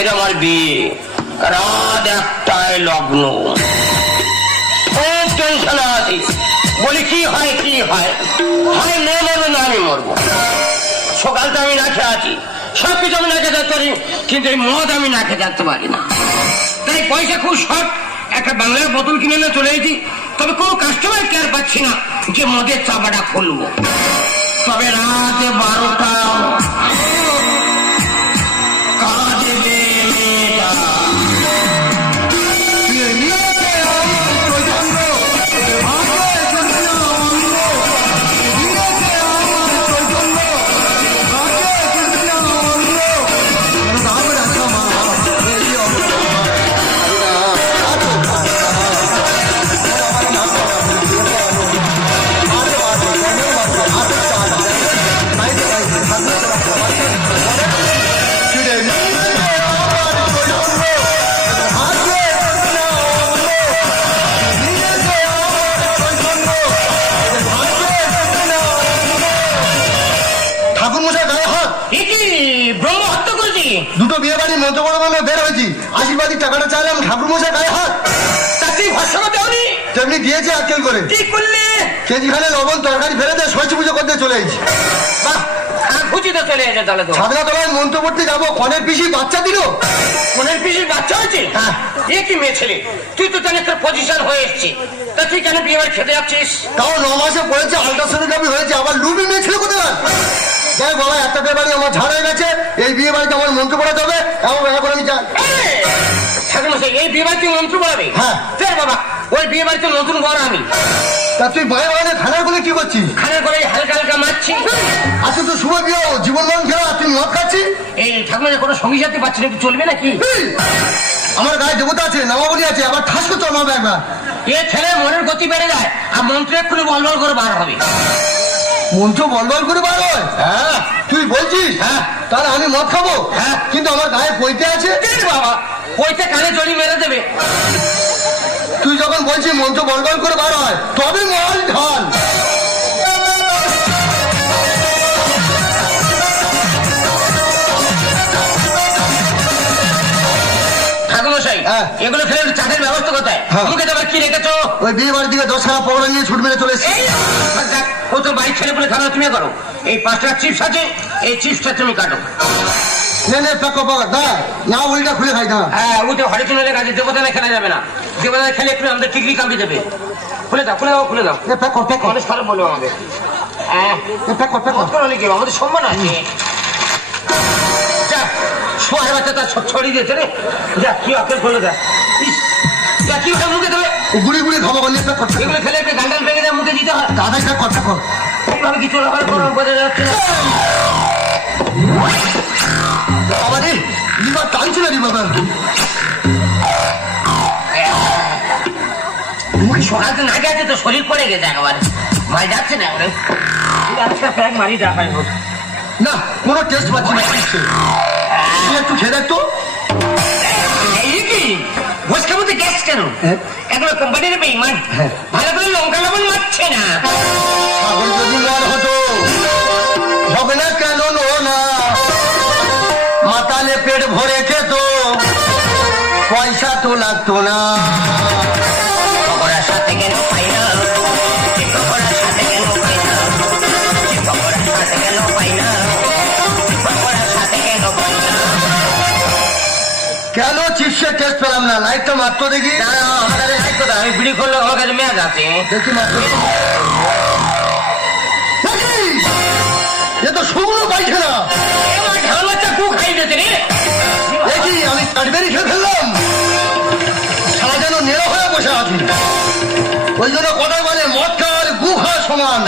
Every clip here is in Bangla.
আজকের আমার বিয়ে রাত একটায় লগ্ন। টেনশনে আছি বলি, কি হয় কি হয়? হয় মেয়ে মরবে না আমি মরবো। সকালটা আমি না খেয়ে আছি। সব কিছু আমি না খেয়ে থাকতে পারি। কিন্তু এই মদ আমি না খেয়ে থাকতে পারি না। তাই পয়সা খুব শর্ট। একটা বাংলার বোতল কিনে নিয়ে চলে এসেছি। তবে কোনো কাস্টমার কেয়ার পাচ্ছি না যে মদের চাপাটা খুলবো। তবে রাতে বারোটা। বিয়ে করে বলে বের হয়েছি। আশীর্বাদী টাকাটা চাইলাম ঠাকুর মশাই গায়ে হাত। তাকে করতে হয়নি তেমনি দিয়েছে আজকাল করে। কি করলে? কেজিখানে লবণ তরকারি ফেলে দিয়ে সহ্য পুজো করতে চলে এসেছি। বাহ আর খুঁজি চলে এসে তাহলে তো। ছাদনা তলায় মন্ত্র পড়তে যাব কনের পিসি বাচ্চা দিল। মনের পিসির বাচ্চা হয়েছে? হ্যাঁ। এ কি মেয়ে ছেলে? তুই তো জানিস তোর পজিশন হয়ে এসছি তা তুই কেন বিয়ে খেতে যাচ্ছিস? তাও ন মাসে পড়েছে আল্ট্রাসোনোগ্রাফি হয়েছে আবার লুবি মেয়ে ছিল কোথায়? যাই একটা বিয়ে বাড়ি আমার ঝাড় হয়ে গেছে এই বিয়ে বাড়িতে আমার মন্ত্র পড়াতে হবে এমন ব্যাপার করে আমি যাই ঠাকুরমশাই এই বিয়ে বাড়িতে মন্ত্র পড়াবে? হ্যাঁ। বাবা ওই বিয়ে বাড়িতে নতুন ঘর আমি। তা তুই বাইরে বাইরে খানার বলে কি করছিস? খানের করে হালকা হালকা মারছি। আজকে তো শুভ বিয়ে জীবন মরণ খেলা তুই মদ খাচ্ছিস? এই ঠাকুরের কোনো সঙ্গী সাথে পাচ্ছি না চলবে নাকি? আমার গায়ে দেবতা আছে নামাবলি আছে আবার ঠাস করতে হবে একবার। এ ছেলে মনের গতি বেড়ে যায় আর মন্ত্র এক্ষুনি বল বল করে বার হবে। মন্ত্র বলবল করে বার হয়। হ্যাঁ। তুই বলছিস? হ্যাঁ। তাহলে আমি মদ খাব? হ্যাঁ। কিন্তু আমার গায়ে পইতে আছে? বাবা পইতে কানে জড়ি মেরে দেবে। তুই যখন বলছিস মন্ত্র বলবল করে বার হয় তবে মল ঢাল এগুলো ফেলে চাটের ব্যবস্থা কোথায়? হ্যাঁ। মুখে দেবার কি রেখেছো? ওই বিয়ে বাড়ির দিকে দশ খানা পকড়া নিয়ে ছুট মেরে চলে ও তো বাইক ছেড়ে বলে খানা তুমি করো। এই পাঁচটা চিপস আছে এই চিপসটা তুমি কাটো। নে নে প্যাক দা না উল্টা খুলে খাই দা হ্যাঁ ওই হরে চলে গেছে দেবতানে খেলা যাবে না। দেবতানে খেলে একটু আমাদের টিকলি কাঁপি দেবে। খুলে দাও খুলে দাও খুলে দাও। এ প্যাক কর প্যাক কর মানুষ খারাপ বলব আমাদের। হ্যাঁ। প্যাক প্যাক? আমাদের সম্মান আছে। যা শোয়ার বাচ্চা তার ছড়িয়ে দিয়েছে রে। যা কি যা। ওটা মুখে দেবে গুড়ি গুড়ি খাব বললে প্যাক কর। এগুলো খেলে একটু গান্ডাল ভেঙে দেয় মুখে দিতে হয়। দাদাই প্যাক কর কর। এইভাবে কিছু ব্যবহার করো বোঝা যাচ্ছে না। আমাদের লিভার টানছিল রে বাবা। মুখে সকাল তো না গেছে তো শরীর পড়ে গেছে একেবারে। মাল যাচ্ছে না এবারে আচ্ছা প্যাক মারি হয়। না কোনো টেস্ট পাচ্ছি না। তুই একটু খেয়ে দেখ তো। ভোজকার মধ্যে গ্যাস কেন। এগুলো কোম্পানির বেইমান। ভালো করে লঙ্কা লবণ মারছে না। ছাগল যদি নর হতো। হবে না কেন না মাতালে পেট ভরে খেত। পয়সা তো লাগতো না। পকোড়ার সাথে কেন পাই না। কেন চিপসের টেস্ট পেলাম না লাইটটা মাত্র দেখি। আমার আমি বিড়ি করলে ওর কাছে মেয়াদ আছে। দেখি মাত্র। এ তো শুকনো পাইছে না দেখি আমি কাঠবেরি খেয়ে ফেললাম? সারা যেন নেড়া হয়ে বসে আছি। ওই জন্য কথা বলে মদ খাওয়ার গু খাওয়া সমান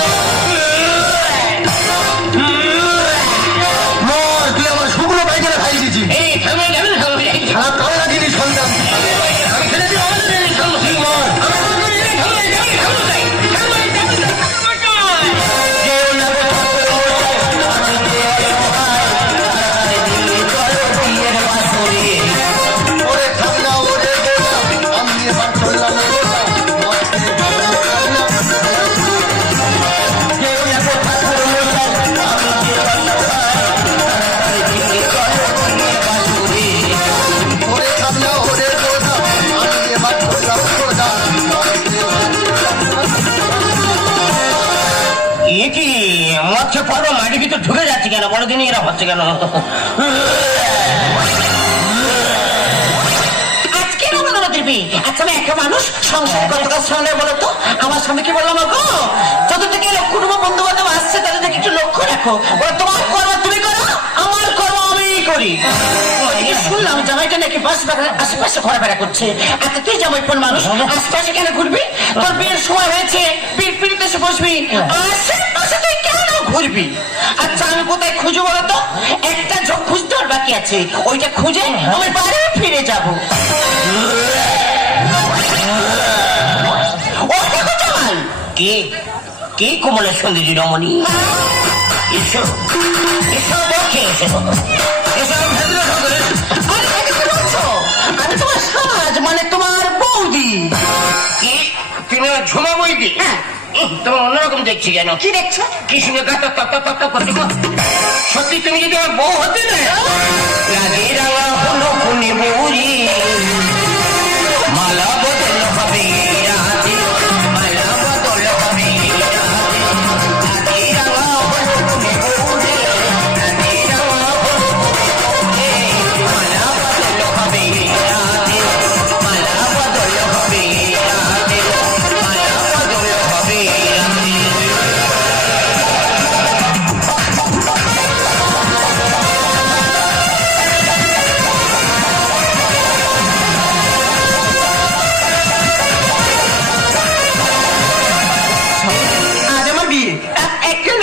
সে পর্ব মাটির ভিতর ঢুকে যাচ্ছে কেন? বড় দিনই এরা হচ্ছে কেন? আচ্ছা আমি একটা মানুষ। সংসার কতটা সামনে বলো তো? আমার সামনে বললাম গো চতুর্দিকে লোক কুটুম্ব বন্ধু বান্ধব আসছে তাদের দিকে একটু লক্ষ্য রাখো। ওরা তোমার কর্ম তুমি করো আমার কর্ম আমি করি। শুনলাম জামাইটা নাকি বাস বাগানের আশেপাশে ঘোরাফেরা করছে। আচ্ছা তুই জামাই কোন মানুষ আশেপাশে কেন ঘুরবি? তোর বিয়ের সময় হয়েছে বিয়ের পিড়িতে এসে বসবি। আশেপাশে তুই কেন ঘুরবি আচ্ছা আমি কোথায় খুঁজবো বলো তো একটা ঝোঁক খুঁজতে আর বাকি আছে। ওইটা খুঁজে আমি বাড়ি ফিরে যাব। কে? কে কোমলের সৌন্দর্য রমণী? এসো। এসো বসে এসো। এসো ভেতরে ঢোকো, এসো। আরে আরে কি বলছো? আমি তোমার সাজ মানে তোমার বৌদি। কি? তুমি ঝুমা বই দি হ্যাঁ। তোমার অন্যরকম দেখছি কেন কি দেখছ? কি শুনে গাটা টপ টপ টপ টপ সত্যি তুমি যদি আমার বউ হতে না? রাগে রাঙা হলো কোনে বউরি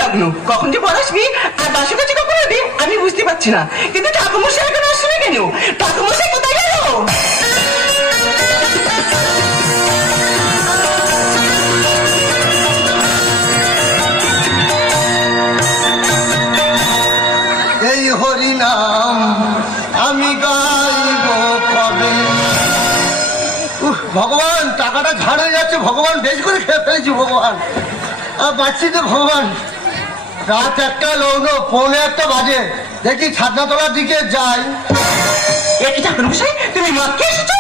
একটা কখন যে বড় আসবি? আর বাসর কাছে কখন হবে আমি বুঝতে পারছি না। কিন্তু ঠাকুমশাই এখন আসছে না কেন? ঠাকুমশাই কোথায় গেল? এই হরি নাম আমি গাইব কবে? ভগবান, টাকাটা ঝাড় হয়ে যাচ্ছে। ভগবান, বেশ করে খেয়ে ফেলেছি ভগবান। আর পাচ্ছি তো ভগবান। রাত একটা লগ্ন ফোনে একটা বাজে। দেখি ছাদনাতলার দিকে যাই। একই মশাই তুমি মদ খেয়ে এসেছ?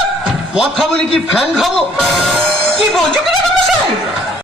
মদ খাব নাকি ফ্যান খাব? কি বলছো কি ঠাকুরমশাই